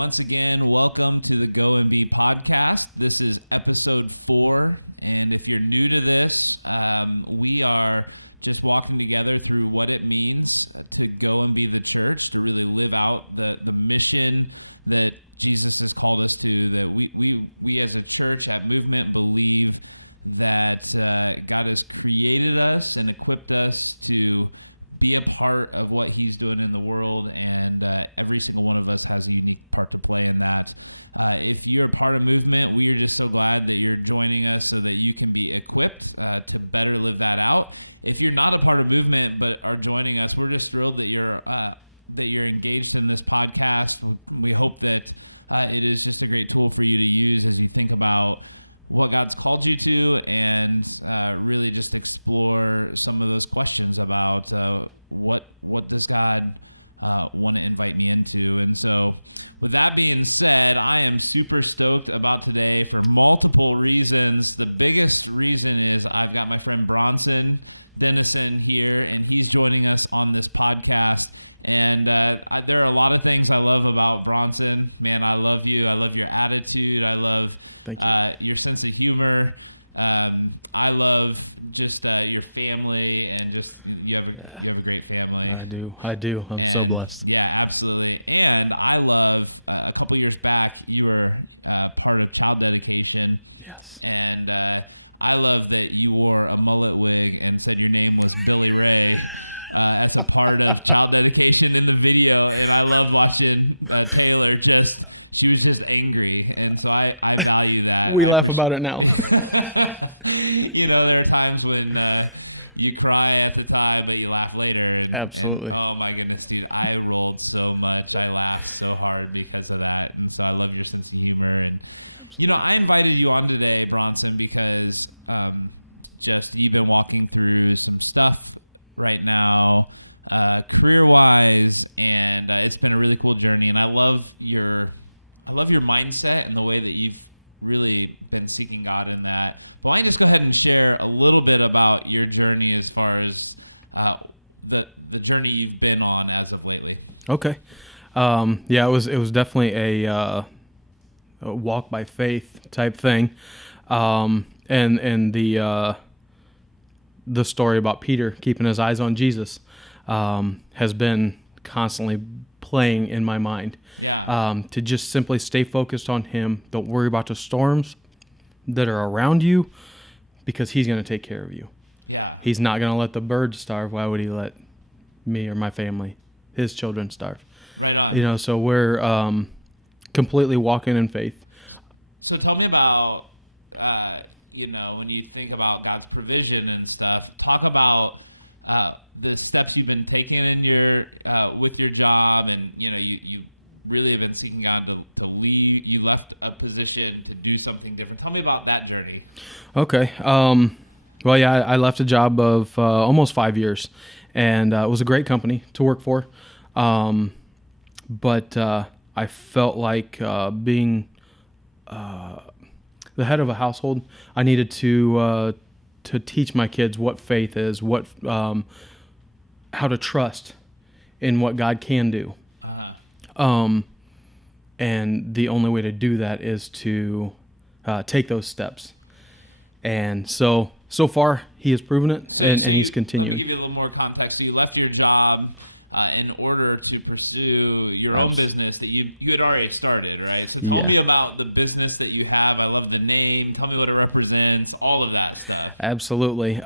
once again, welcome to the Go and Be podcast. This is episode 4, and if you're new to this, we are just walking together through what it means to go and be the church, to really live out the mission that Jesus has called us to, that we as a church at Movement believe that God has created us and equipped us to be a part of what he's doing in the world, and every single one of us has a unique part to play in that. If you're a part of Movement, we are just so glad that you're joining us so that you can be equipped to better live that out. If you're not a part of Movement but are joining us, we're just thrilled that you're engaged in this podcast. We hope that it is just a great tool for you to use as you think about what God's called you to, and really just explore some of those questions about what does God want to invite me into. And so with that being said, I am super stoked about today for multiple reasons. The biggest reason is I've got my friend Bronson Dennison here, and he's joining us on this podcast. And there are a lot of things I love about Bronson. Man, I love you. I love your attitude. I love your sense of humor. I love just your family, and just you have a great family. I do. I'm so blessed. Yeah, absolutely. And I love a couple years back you were part of child dedication. Yes. And I love that you wore a mullet wig and said your name was Billy Ray. As a part of child dedication in the video, and I love watching Taylor she was just angry, and so I value that. We laugh about it now. You know, there are times when you cry at the time, but you laugh later. Absolutely. And oh my goodness, dude, I rolled so much. I laughed so hard because of that, and so I love your sense of humor. And you know, I invited you on today, Bronson, because just you've been walking through some stuff right now, career-wise, and it's been a really cool journey. And I love your mindset and the way that you've really been seeking God in that. But why don't you just go ahead and share a little bit about your journey as far as the journey you've been on as of lately? Okay. Yeah, it was definitely a walk by faith type thing, and the story about Peter keeping his eyes on Jesus has been constantly playing in my mind. Yeah. To just simply stay focused on him. Don't worry about the storms that are around you, because he's going to take care of you. Yeah. He's not going to let the birds starve. Why would he let me or my family, his children, starve? Right on. You know, so we're completely walking in faith. So tell me about you know, when you think about God's provision and stuff, talk about the steps you've been taking in your with your job, and you know, you really have been seeking God to leave. You left a position to do something different. Tell me about that journey. Okay. Well, yeah, I left a job of almost 5 years, and it was a great company to work for. But I felt like being the head of a household, I needed to teach my kids what faith is, how to trust in what God can do. Uh-huh. And the only way to do that is to take those steps. And so far, he has proven it, and he's continuing. Let me give you a little more context. So you left your job in order to pursue your own business that you had already started, right? So tell me about the business that you have. I love the name. Tell me what it represents, all of that stuff. Absolutely.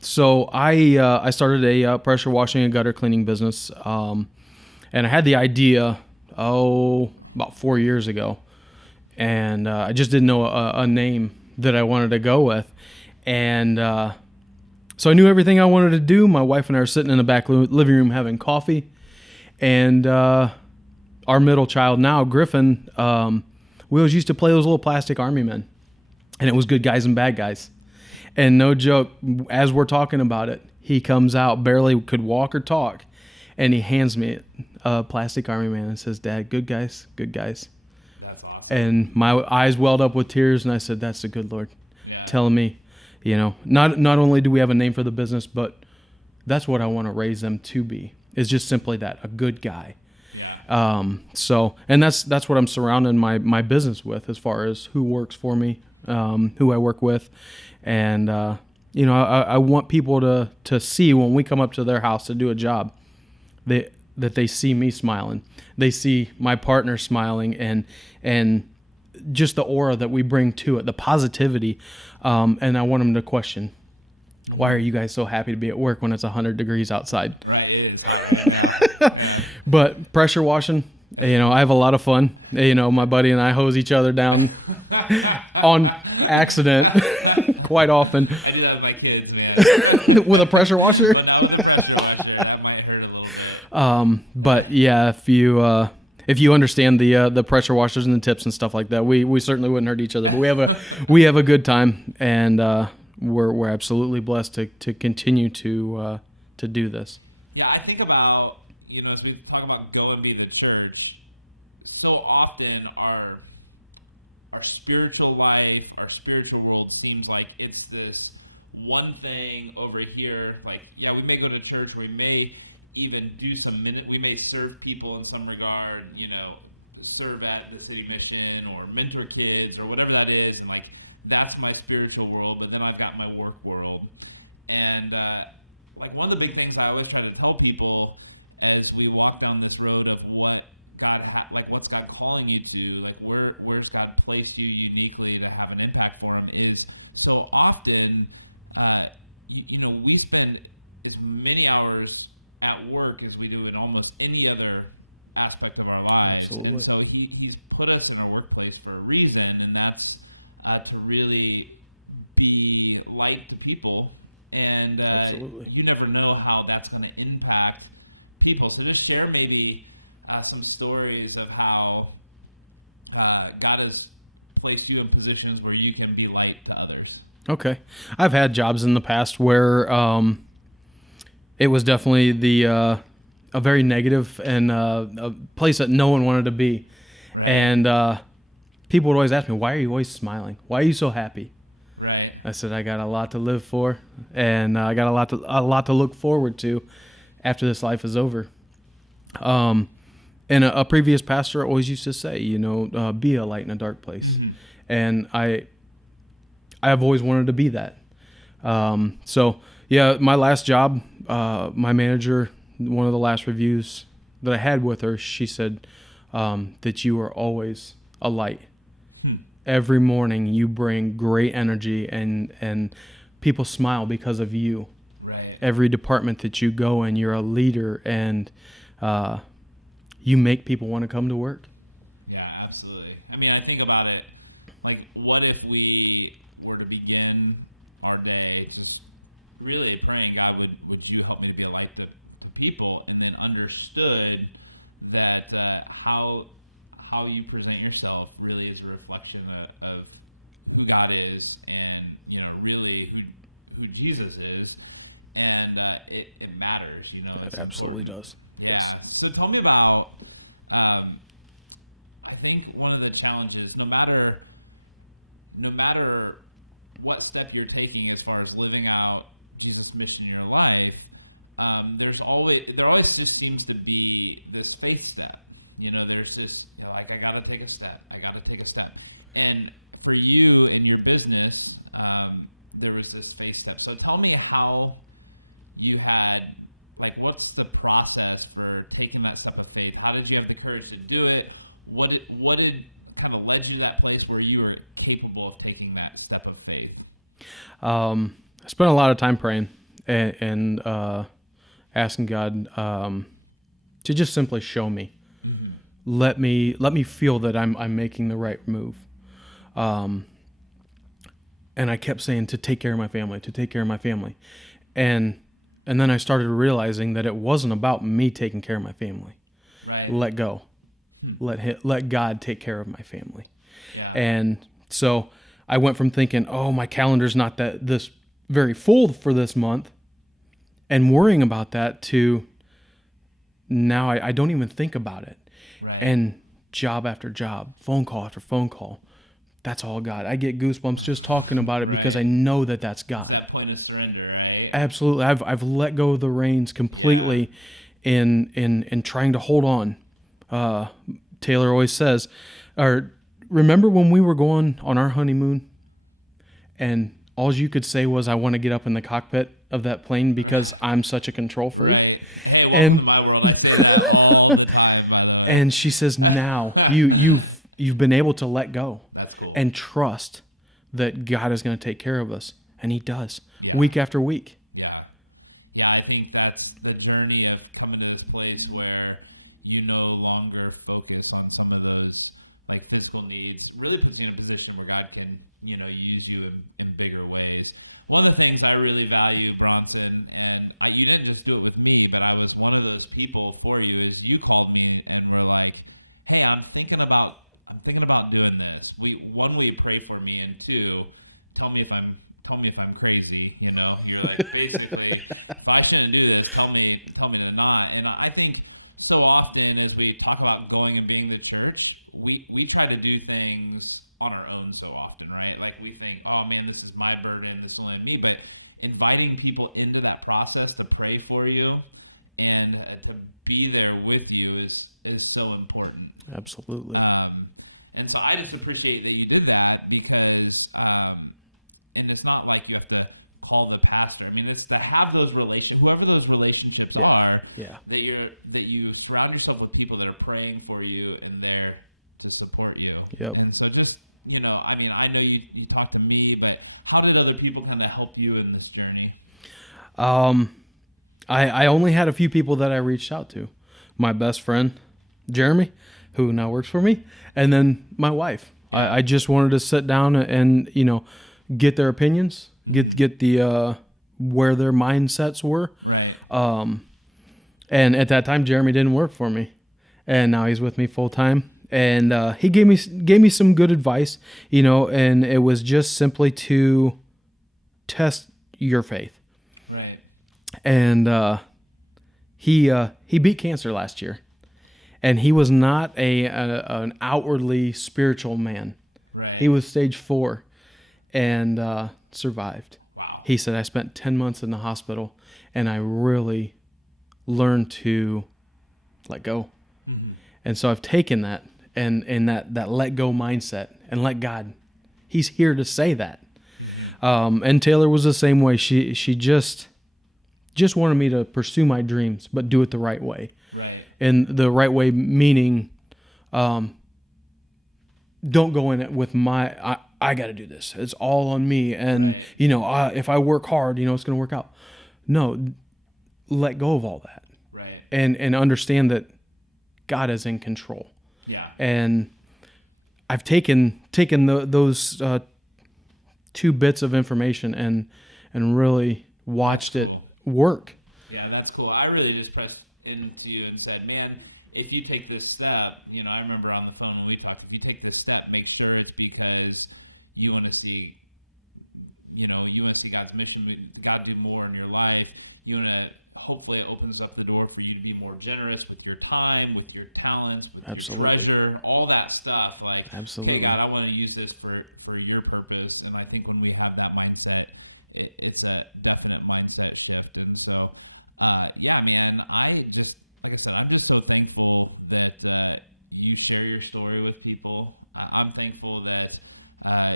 So I started a pressure washing and gutter cleaning business, and I had the idea, about 4 years ago, and I just didn't know a name that I wanted to go with, and so I knew everything I wanted to do. My wife and I are sitting in the back living room having coffee, and our middle child now, Griffin, we always used to play those little plastic army men, and it was good guys and bad guys. And no joke, as we're talking about it, he comes out, barely could walk or talk, and he hands me a plastic army man and says, "Dad, good guys, good guys." That's awesome. And my eyes welled up with tears, and I said, "That's the good Lord telling me, you know, not only do we have a name for the business, but that's what I want to raise them to be, is just simply that, a good guy." Yeah. And that's what I'm surrounding my business with, as far as who works for me, who I work with. And, I want people to see when we come up to their house to do a job, that they see me smiling. They see my partner smiling, and just the aura that we bring to it, the positivity. And I want them to question, why are you guys so happy to be at work when it's 100 degrees outside? Right. It is hot right now. Yeah. But pressure washing, I have a lot of fun. My buddy and I hose each other down on accident quite often. I do that with my kids, man. With a pressure washer? But not with a pressure washer. That might hurt a little bit. But yeah, if you understand the pressure washers and the tips and stuff like that, we certainly wouldn't hurt each other. But we have a good time, and we're absolutely blessed to continue to do this. Yeah, I think about, as we talk about go and be the church, so often our spiritual life, our spiritual world seems like it's this one thing over here. Like, yeah, we may go to church, we may even do we may serve people in some regard, serve at the city mission or mentor kids or whatever that is. And like, that's my spiritual world. But then I've got my work world. And like, one of the big things I always try to tell people as we walk down this road of what God what's God calling you to, like where's God placed you uniquely to have an impact for him, is so often we spend as many hours at work as we do in almost any other aspect of our lives. Absolutely. And so he's put us in our workplace for a reason, and that's to really be light to people. And you never know how that's going to impact people. So just share maybe some stories of how God has placed you in positions where you can be light to others. Okay. I've had jobs in the past where it was definitely a very negative and a place that no one wanted to be. Right. And people would always ask me, why are you always smiling? Why are you so happy? Right. I said, I got a lot to live for, and I got a lot to look forward to after this life is over. And a previous pastor always used to say, be a light in a dark place. Mm-hmm. And I have always wanted to be that. So yeah, my last job, my manager, one of the last reviews that I had with her, she said that you are always a light. Every morning you bring great energy, and people smile because of you. Right. Every department that you go in, you're a leader, and you make people want to come to work. Yeah, absolutely. I mean, I think about it, like, what if we were to begin our day just really praying, God, would you help me to be a light to people, and then understood that how you present yourself really is a reflection of who God is, and really who Jesus is, and it matters. It's important. Does. Yeah. Yes. So tell me about. I think one of the challenges, no matter what step you're taking as far as living out Jesus' mission in your life, there always just seems to be this faith step. There's this, like, I got to take a step. And for you and your business, there was this faith step. So tell me how you had, like, what's the process for taking that step of faith? How did you have the courage to do it? What did kind of led you to that place where you were capable of taking that step of faith? I spent a lot of time praying and asking God to just simply show me. Mm-hmm. Let me feel that I'm making the right move. And I kept saying to take care of my family, and then I started realizing that it wasn't about me taking care of my family. Right. Let go. Let God take care of my family. Yeah. And so I went from thinking, oh, my calendar's not this very full for this month, and worrying about that, to now I don't even think about it. Right. And job after job, phone call after phone call. That's all God. I get goosebumps just talking about it. Right. Because I know that that's God. It's that point of surrender, right? Absolutely. I've let go of the reins completely in trying to hold on. Taylor always says, or remember when we were going on our honeymoon and all you could say was, I want to get up in the cockpit of that plane because I'm such a control freak. Right. Hey, welcome to my world. I say that all the time, by the way. And she says, now you've been able to let go. That's cool. And trust that God is going to take care of us. And he does. Yeah. Week after week. Yeah. Yeah, I think that's the journey of coming to this place where you no longer focus on some of those like physical needs. Really puts you in a position where God can, use you in bigger ways. One of the things I really value, Bronson, and you didn't just do it with me, but I was one of those people for you, is you called me and were like, hey, I'm thinking about doing this. We pray for me, and two, tell me if I'm crazy, You're like, basically, if I shouldn't do this, tell me to not. And I think so often as we talk about going and being the church, we try to do things on our own so often, right? Like we think, oh man, this is my burden, this is only me. But inviting people into that process to pray for you and to be there with you is so important. Absolutely. And so I just appreciate that you did that because, and it's not like you have to call the pastor. I mean, it's to have those whoever those relationships are, that you surround yourself with people that are praying for you and there to support you. Yep. And so just, I know you talked to me, but how did other people kind of help you in this journey? I only had a few people that I reached out to. My best friend, Jeremy, who now works for me, and then my wife. Yeah. I just wanted to sit down and, get their opinions, get the where their mindsets were. Right. And at that time, Jeremy didn't work for me, and now he's with me full time. And he gave me some good advice, and it was just simply to test your faith. Right. And he beat cancer last year, and he was not an outwardly spiritual man. Right. He was stage 4, and survived. Wow. He said, I spent 10 months in the hospital, and I really learned to let go. Mm-hmm. And so I've taken that and that let go mindset and let God. He's here to say that. Mm-hmm. And Taylor was the same way. She just wanted me to pursue my dreams, but do it the right way. Right. And the right way meaning, don't go in it with I got to do this. It's all on me. And, right. If I work hard, it's going to work out. No, let go of all that. Right. And understand that God is in control. Yeah. And I've taken those 2 bits of information and really watched it work. Yeah, that's cool. I really just pressed into you and said, man, if you take this step, I remember on the phone when we talked, if you take this step, make sure it's because you want to see, God's mission, God do more in your life. You want to, hopefully it opens up the door for you to be more generous with your time, with your talents, with your treasure, all that stuff. Like, okay, God, I want to use this for your purpose. And I think when we have that mindset, it's a definite mindset shift. And so, man, like I said, I'm just so thankful that you share your story with people. I'm thankful that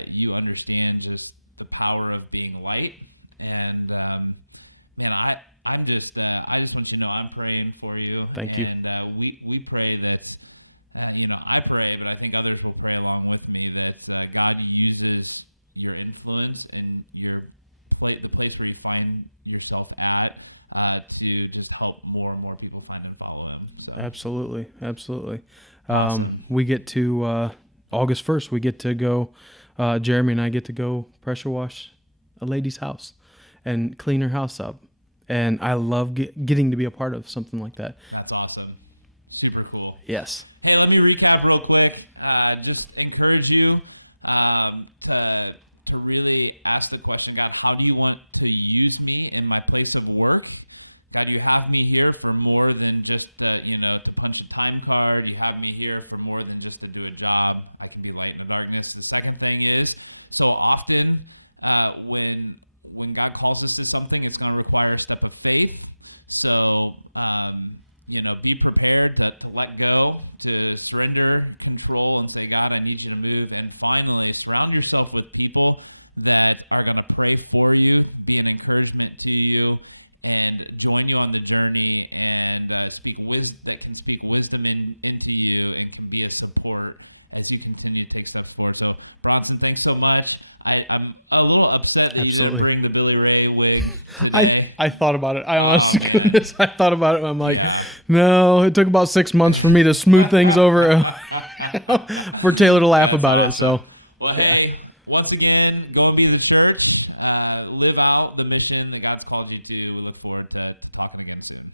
you understand just the power of being light. And man, I just want you to know I'm praying for you. Thank you. And we pray that I pray, but I think others will pray along with me that God uses your influence and the place where you find yourself at to just help more and more people find and follow him. So absolutely. Awesome. We get to August 1st. We get to go. Jeremy and I get to go pressure wash a lady's house and clean her house up. And I love getting to be a part of something like that. That's awesome. Super cool. Yes. Hey, let me recap real quick. Just encourage you to really ask the question, God, how do you want to use me in my place of work? God, you have me here for more than just to punch a time card. You have me here for more than just to do a job. I can be light in the darkness. The second thing is, so often when God calls us to something, it's going to require a step of faith. So, be prepared to let go, to surrender control and say, God, I need you to move. And finally, surround yourself with people that are going to pray for you, be an encouragement to you, and join you on the journey, and that can speak wisdom into you and can be a support as you continue to take steps forward. So, Bronson, thanks so much. I'm a little upset that you didn't bring the Billy Ray wig today. I thought about it. Man. I thought about it. I'm like, yeah. No, it took about 6 months for me to smooth things over for Taylor to laugh That's about awesome. it. So, well, hey, once again, go and be the church. Live out the mission that God's called you to. We look forward to talking again soon.